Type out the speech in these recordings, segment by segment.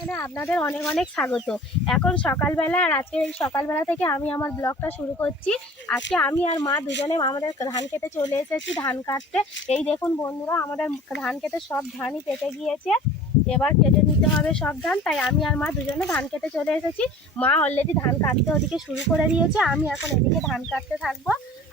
চ্যানেলে আপনাদের অনেক অনেক স্বাগত। এখন সকালবেলা আর আজকে এই সকালবেলা থেকে আমি আমার ব্লগটা শুরু করছি। আজকে আমি আর মা দুজনে আমাদের ধান খেতে চলে এসেছি, ধান কাটতে। এই দেখুন বন্ধুরা, আমাদের ধান খেতে সব ধানই পেকে গিয়েছে। এবার কেটে নিতে হবে সব ধান, তাই আমি আর মা দুজনে ধান কেটে চলে এসেছি। মা অলরেডি ধান কাটতে ওদিকে শুরু করে দিয়েছে, আমি এখন এদিকে ধান কাটতে থাকব।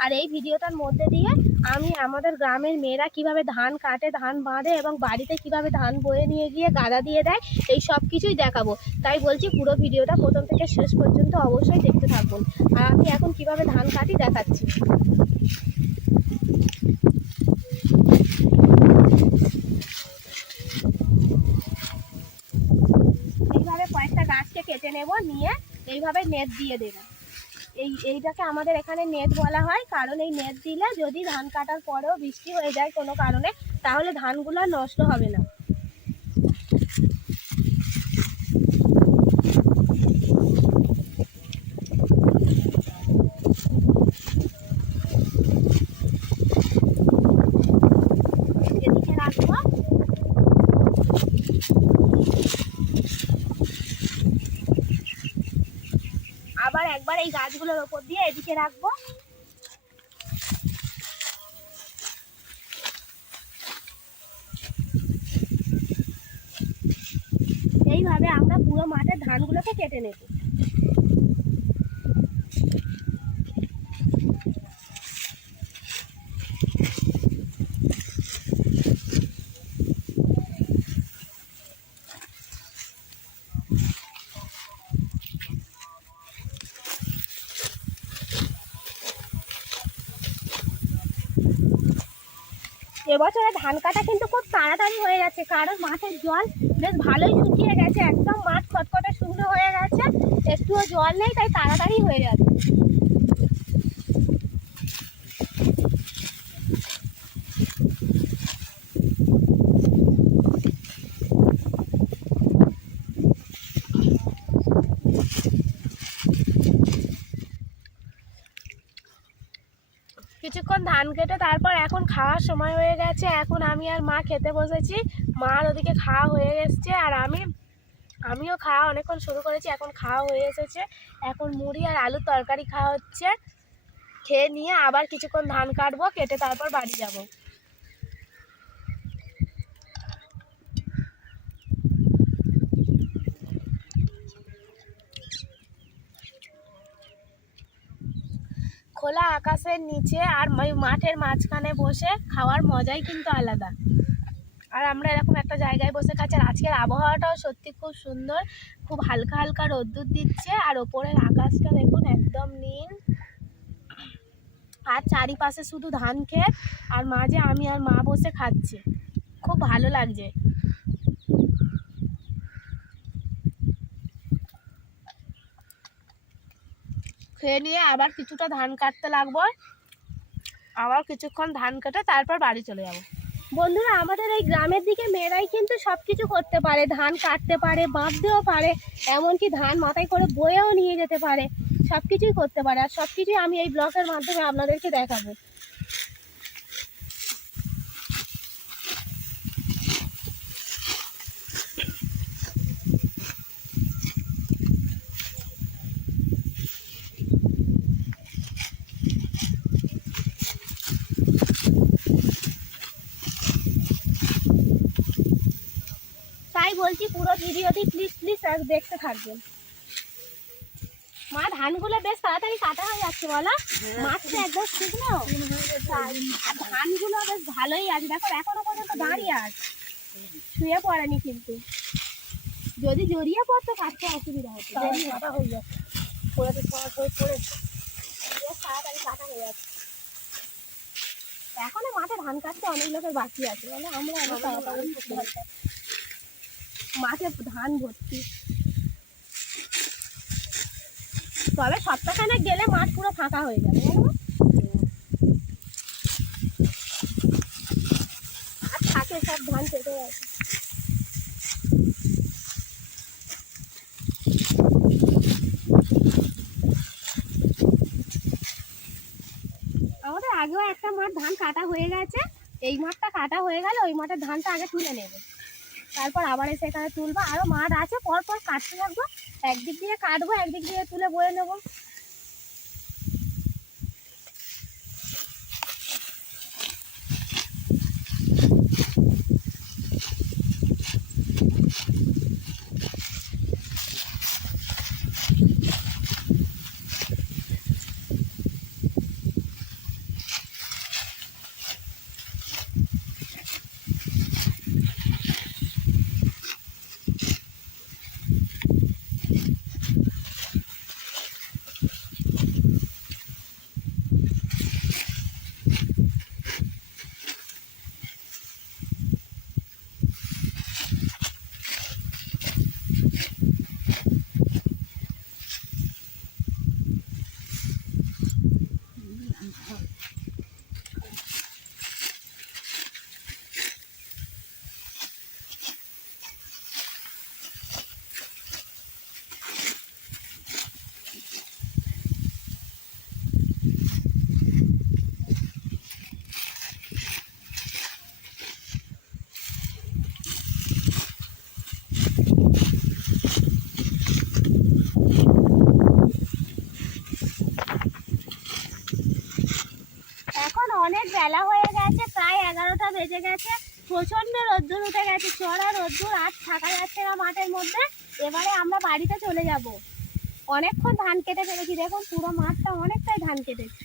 আর এই ভিডিওটার মধ্যে দিয়ে আমি আমাদের গ্রামের মেয়েরা কীভাবে ধান কাটে, ধান বাঁধে এবং বাড়িতে কীভাবে ধান বয়ে নিয়ে গিয়ে গাদা দিয়ে দেয়, এই সব কিছুই দেখাবো। তাই বলছি পুরো ভিডিওটা প্রথম থেকে শেষ পর্যন্ত অবশ্যই দেখতে থাকুন। আর আমি এখন কীভাবে ধান কাটি দেখাচ্ছি। কেটে নেব, নিয়ে এইভাবে নেট দিয়ে দেবে। এই, এইটাকে আমাদের এখানে নেট বলা হয়, কারণ এই নেট দিলে যদি ধান কাটার পরেও বৃষ্টি হয়ে যায় কোনো কারণে, তাহলে ধানগুলো নষ্ট হবে না এদিকে রাখব আবার একবার এই গাছগুলোর ওপর দিয়ে এদিকে রাখব। এইভাবে আমরা পুরো মাঠের ধানগুলোকে কেটে নেব। এবছরে ধান কাটা কিন্তু খুব তাড়াতাড়ি হয়ে যাচ্ছে, কারণ মাঠের জল বেশ ভালোই শুকিয়ে গেছে, একদম মাঠ খটখটে শুকনো হয়ে গেছে, একটুও জল নেই, তাই তাড়াতাড়ি হয়ে যাচ্ছে কিছুক্ষণ ধান কেটে তারপর এখন খাওয়ার সময় হয়ে গেছে। এখন আমি আর মা খেতে বসেছি। মার ওদিকে খাওয়া হয়ে এসছে আর আমি, আমিও খাওয়া অনেকক্ষণ শুরু করেছি, এখন খাওয়া হয়ে এসেছে। এখন মুড়ি আর আলুর তরকারি খাওয়া হচ্ছে। খেয়ে নিয়ে আবার কিছুক্ষণ ধান কাটবো, কেটে তারপর বাড়ি যাব। খোলা আকাশের নিচে আর ওই মাঠের মাঝখানে বসে খাওয়ার মজাই কিন্তু আলাদা। আর আমরা এরকম একটা জায়গায় বসে খাচ্ছি, আর আজকের আবহাওয়াটাও সত্যি খুব সুন্দর, খুব হালকা হালকা রোদ্দুর দিচ্ছে, আর ওপরের আকাশটা দেখুন একদম নীল। আর চারিপাশে শুধু ধান ক্ষেত, আর মাঝে আমি আর মা বসে খাচ্ছি। খুব ভালো লাগছে। খেয়ে নিয়ে আবার কিছুটা ধান কাটতে লাগবো। আবার কিছুক্ষণ ধান কেটে তারপর বাড়ি চলে যাব। বন্ধুরা, আমাদের এই গ্রামের দিকে মেয়েরাই কিন্তু সব কিছু করতে পারে। ধান কাটতে পারে বাঁধতেও পারে, এমনকি ধান মাথায় করে বয়েও নিয়ে যেতে পারে। সব কিছুই করতে পারে। আর সব কিছুই আমি এই ব্লগের মাধ্যমে আপনাদেরকে দেখাবো তাই বলছি পুরো ভিডিওটি প্লিজ প্লিজ দেখতে থাকবেন মা ধানগুলো বেশ তাড়াতাড়ি কাটা হয়ে যাচ্ছে বলো? মাছটা একদম শুকনো। ধানগুলো বেশ ভালোই আছে। দেখো এখনও পর্যন্ত দাঁড়িয়ে আছে। শুয়ে পড়েনি কিন্তু। যদি জড়িয়ে পড়তো কাটতে অসুবিধা হতো। কাটা হয়ে যাচ্ছে। পড়েছে হয়ে তাড়াতাড়ি কাটা হয়ে যাচ্ছে। এখনও মাঠে ধান কাটতে অনেক লোকের বাকি আছে। বলে আমরা অনেক তাড়াতাড়ি করতে পারতাম। মাঠে ধান ভর্তি। তবে সপ্তাহখানেক গেলে মাঠ পুরো ফাঁকা হয়ে যাবে আর থাকে সব ধান কেটে গেছে। আগেও একটা মাঠ ধান কাটা হয়ে গেছে, এই মাঠটা কাটা হয়ে গেলে ওই মাঠের ধানটা আগে তুলে নেবে। তারপর আবার এসে এখানে তুলবো। আরও মাঠ আছে, পরপর পর কাটতে থাকব। একদিক দিয়ে কাটবো, একদিক দিয়ে তুলে বয়ে নেব এখন অনেক বেলা হয়ে গেছে, প্রায় এগারোটা বেজে গেছে। প্রচণ্ড রোদ্দুর উঠে গেছে চড়া রোদ্দুর আর থাকা যাচ্ছে না মাঠের মধ্যে। এবারে আমরা বাড়িতে চলে যাব। অনেকক্ষণ ধান কেটে ফেলেছি, দেখুন পুরো মাঠটা অনেকটাই ধান কেটেছি।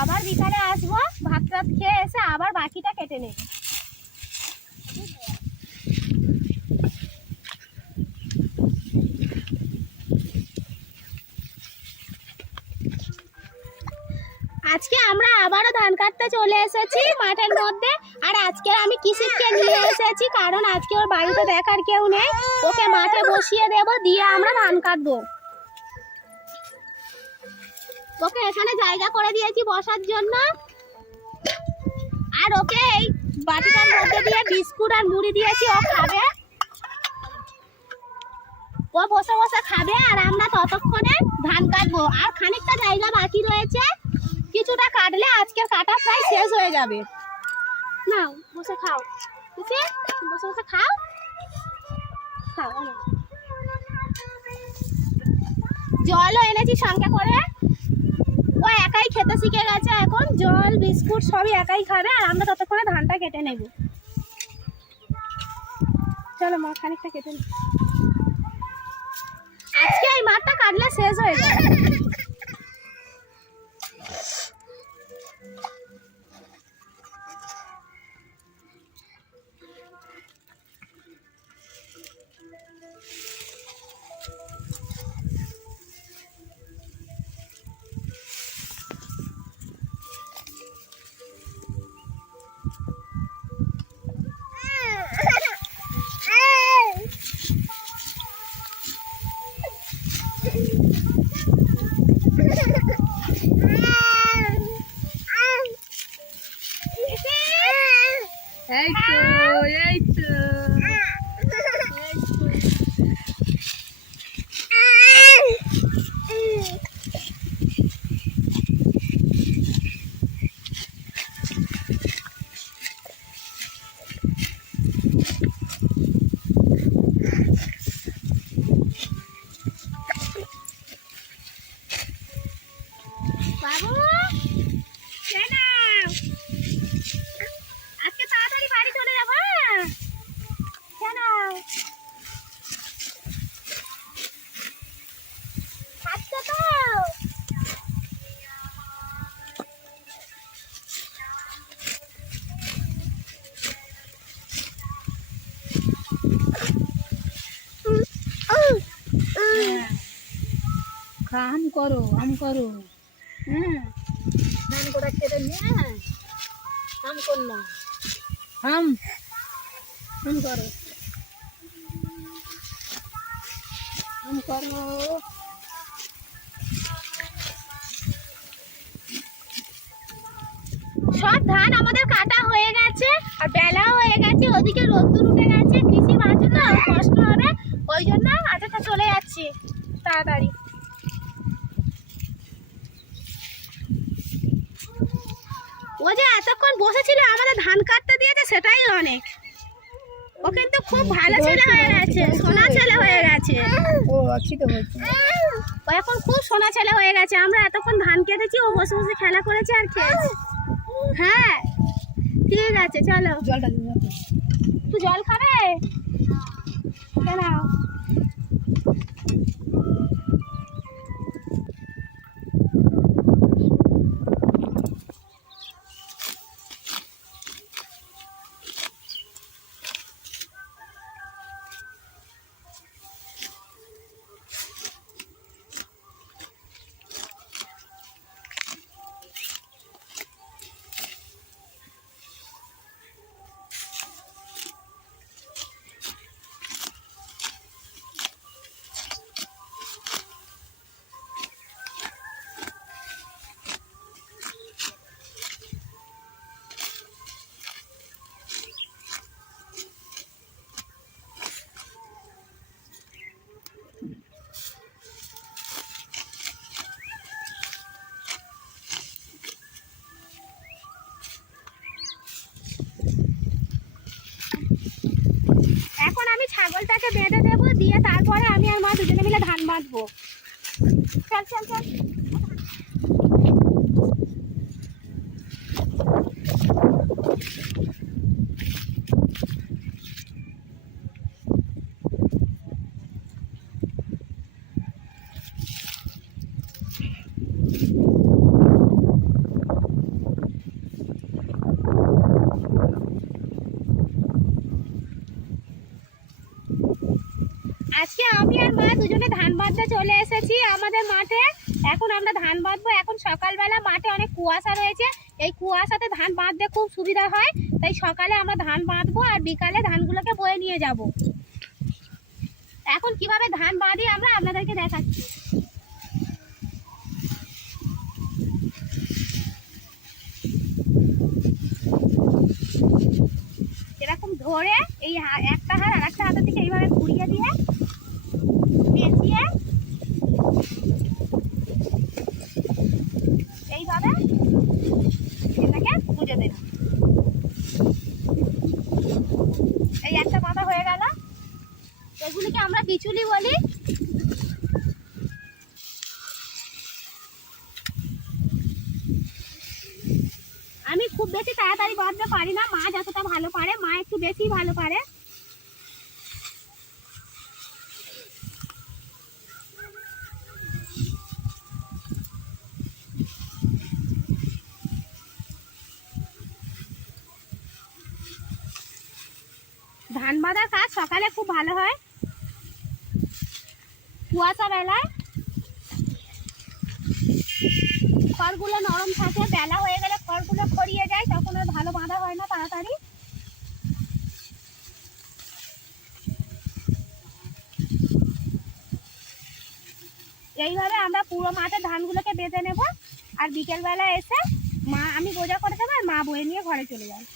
আবার বিকালে আসব, ভাত খেয়ে এসে আবার বাকিটা কেটে নেব। আজকে আমরা আবারও ধান কাটতে চলে এসেছি মাঠের মধ্যে। আর আজকে আমি কিসিরকে নিয়ে এসেছি? কারণ আজকে ওর বাড়িতে দেখার কেউ নেই। ওকে মাঠে বসিয়ে দেব, দিয়ে আমরা ধান কাটবো। ওকে এখানে জায়গা করে দিয়েছি বসার জন্য। আর ওকে এই বাটিটার মধ্যে দিয়ে বিস্কুট আর মুড়ি দিয়েছি, ও খাবে। ও বসে বসে খাবে, আর আমরা ততক্ষণে ধান কাটবো। আর খানিকটা জায়গা বাকি রয়েছে। কিছুটা কাটলে আজকের কাটা প্রায় শেষ হয়ে যাবে। নাও, বসে খাও। বুঝছি বসে বসে খাও। খাও। জলও এনেছি সঙ্গে করে। ও একাই খেতে শিখে গেছে এখন। জল, বিস্কুট সবই একাই খাবে আর আমরা ততক্ষণে ধানটা কেটে নেব। চলো মা, খানিকটা কেটে নি। আজকে এই মাঠটা কাটলে শেষ হয়ে যাবে। করো আম করো। হ্যাঁ ধান করে কেটে নিয়ে হাম কর না হাম হাম করো। হাম করো। সব ধান আমাদের কাটা হয়ে গেছে আর বেলাও হয়ে গেছে ওদিকে রোদ্দুর উঠে গেছে কৃষি মাঝে তো কষ্ট হবে ওই জন্য আজকে চলে যাচ্ছি। তাড়াতাড়ি। ও যে এতক্ষণ বসেছিল আমাদের ধান কাটতে দিয়েছে সেটাই অনেক। ও কিন্তু খুব ভালো ছেলে হয়ে গেছে সোনা ছেলে হয়ে গেছে। ও আছি তো বলছি। ও এখন খুব সোনা ছেলে হয়ে গেছে আমরা এতক্ষণ ধান কেটেছি ও বসে বসে খেলা করেছে আর খেয়েছে। হ্যাঁ ঠিক আছে চলো। জলটা তুই জল খাবে? কেন ছাগলটাকে বেঁধে দেবো, দিয়ে তারপরে আমি আর মা দুজনে মিলে ধান বাঁধবো। চল চল চল। আজকে আমি আর মা দুজনে ধান বাঁধতে চলে এসেছি আমাদের মাঠে। এখন আমরা ধান বাঁধবো। এখন সকালবেলা মাঠে অনেক কুয়াশা রয়েছে। এই কুয়াশাতে ধান বাঁধতে খুব সুবিধা হয়। তাই সকালে আমরা ধান বাঁধবো আর বিকালে ধানগুলোকে বয়ে নিয়ে যাব। এখন কীভাবে ধান বাঁধি আমরা আপনাদেরকে দেখাচ্ছি। এরকম ধরে এই একটা হাত আর একটা হাতের দিকে এইভাবে ঘুরিয়ে দিয়ে পেঁচিয়ে এইভাবে এটাকে গুঁজে দেব এই একটা মাথা হয়ে গেল এগুলিকে আমরা বিচুলি বলি আমি খুব বেশি তাড়াতাড়ি বাঁধতে পারি না, মা যতটা ভালো পারে, মা একটু বেশি ভালো পারে। ধান বাঁধার কাজ সকালে খুব ভালো হয়। কুয়াশা বেলায় খড়গুলো নরম থাকে, বেলা হয়ে গেলে খড়গুলো খড়িয়ে যায়, তখন আর ভালো বাঁধা হয় না তাড়াতাড়ি। এইভাবে আমরা পুরো মাঠে ধানগুলোকে বেঁধে নেব, আর বিকেলবেলা এসে মা, আমি গোজা করে দেবো আর মা বয়ে নিয়ে ঘরে চলে যাবে।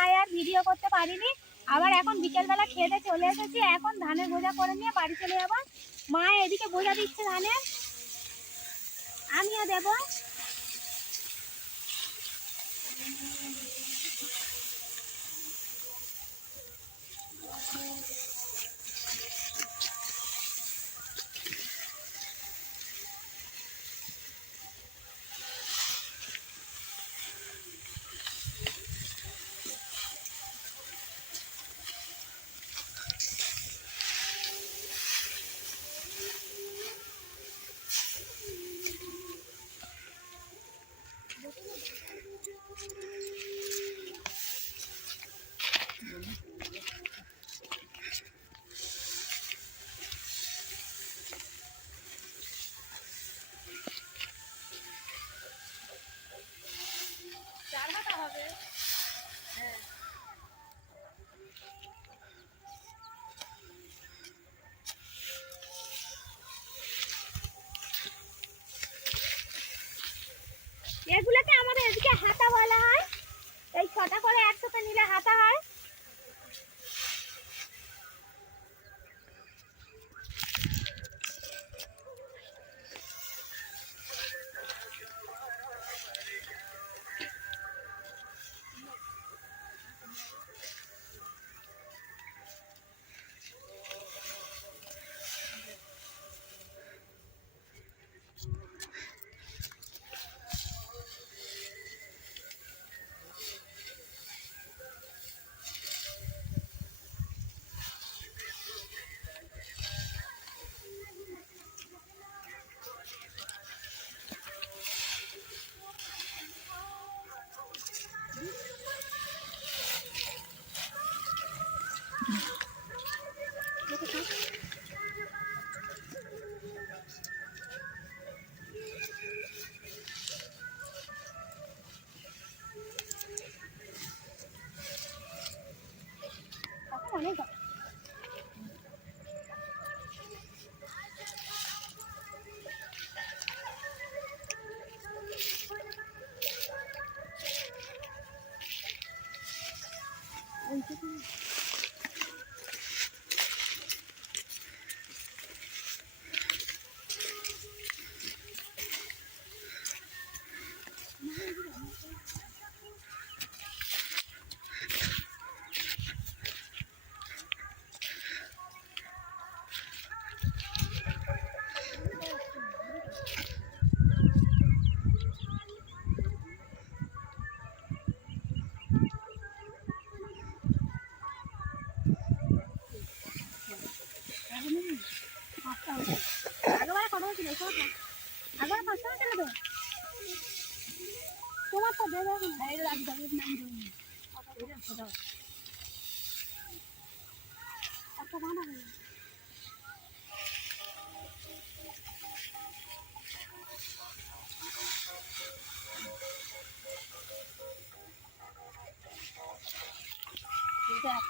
তাই আর ভিডিও করতে পারিনি। আবার এখন বিকেলবেলা খেতে চলে এসেছি। এখন ধানের বোঝা করে নিয়ে বাড়ি চলে যাব। মা এদিকে বোঝা দিচ্ছে ধানের। আমিও দেবো।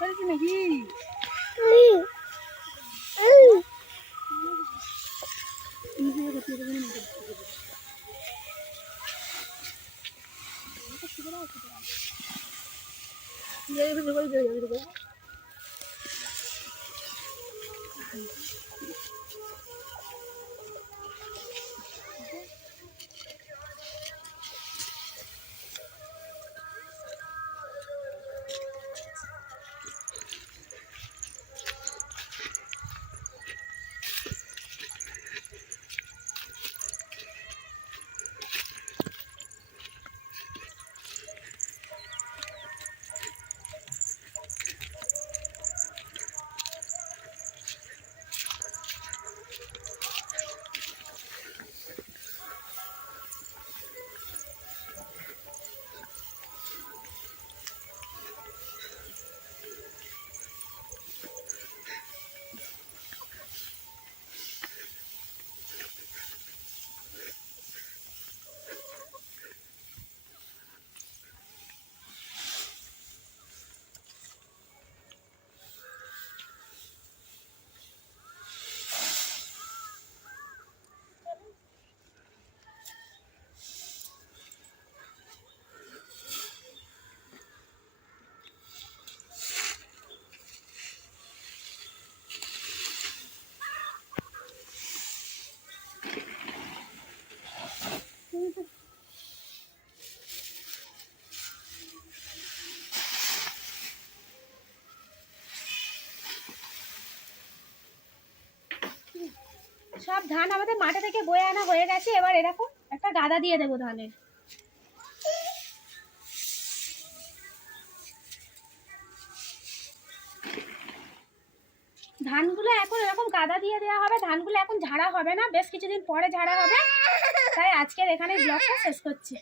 এটা একটা দিচ্ছি নাকি? সব ধান আমাদের মাঠে থেকে বয়ে আনা হয়ে গেছে। এবার এরকম একটা গাদা দিয়ে দেবো ধানের। ধানগুলো এখন এরকম গাদা দিয়ে দেওয়া হবে, ধানগুলো এখন ঝাড়া হবে না, বেশ কিছুদিন পরে ঝাড়া হবে। তাই আজকের এখানে ব্লগটা শেষ করছি।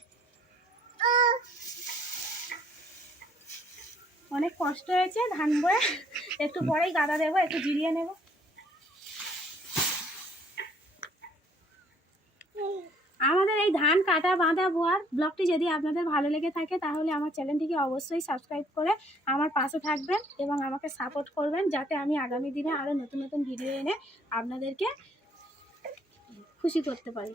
অনেক কষ্ট হয়েছে ধান বয়ে, একটু পরেই গাদা দেবো, একটু জিরিয়ে নেব আমাদের এই ধান, কাটা, বাঁধা, বোয়ার ব্লগটি যদি আপনাদের ভালো লেগে থাকে, তাহলে আমার চ্যানেলটিকে অবশ্যই সাবস্ক্রাইব করে আমার পাশে থাকবেন এবং আমাকে সাপোর্ট করবেন যাতে আমি আগামী দিনে আরও নতুন নতুন ভিডিও এনে আপনাদেরকে খুশি করতে পারি।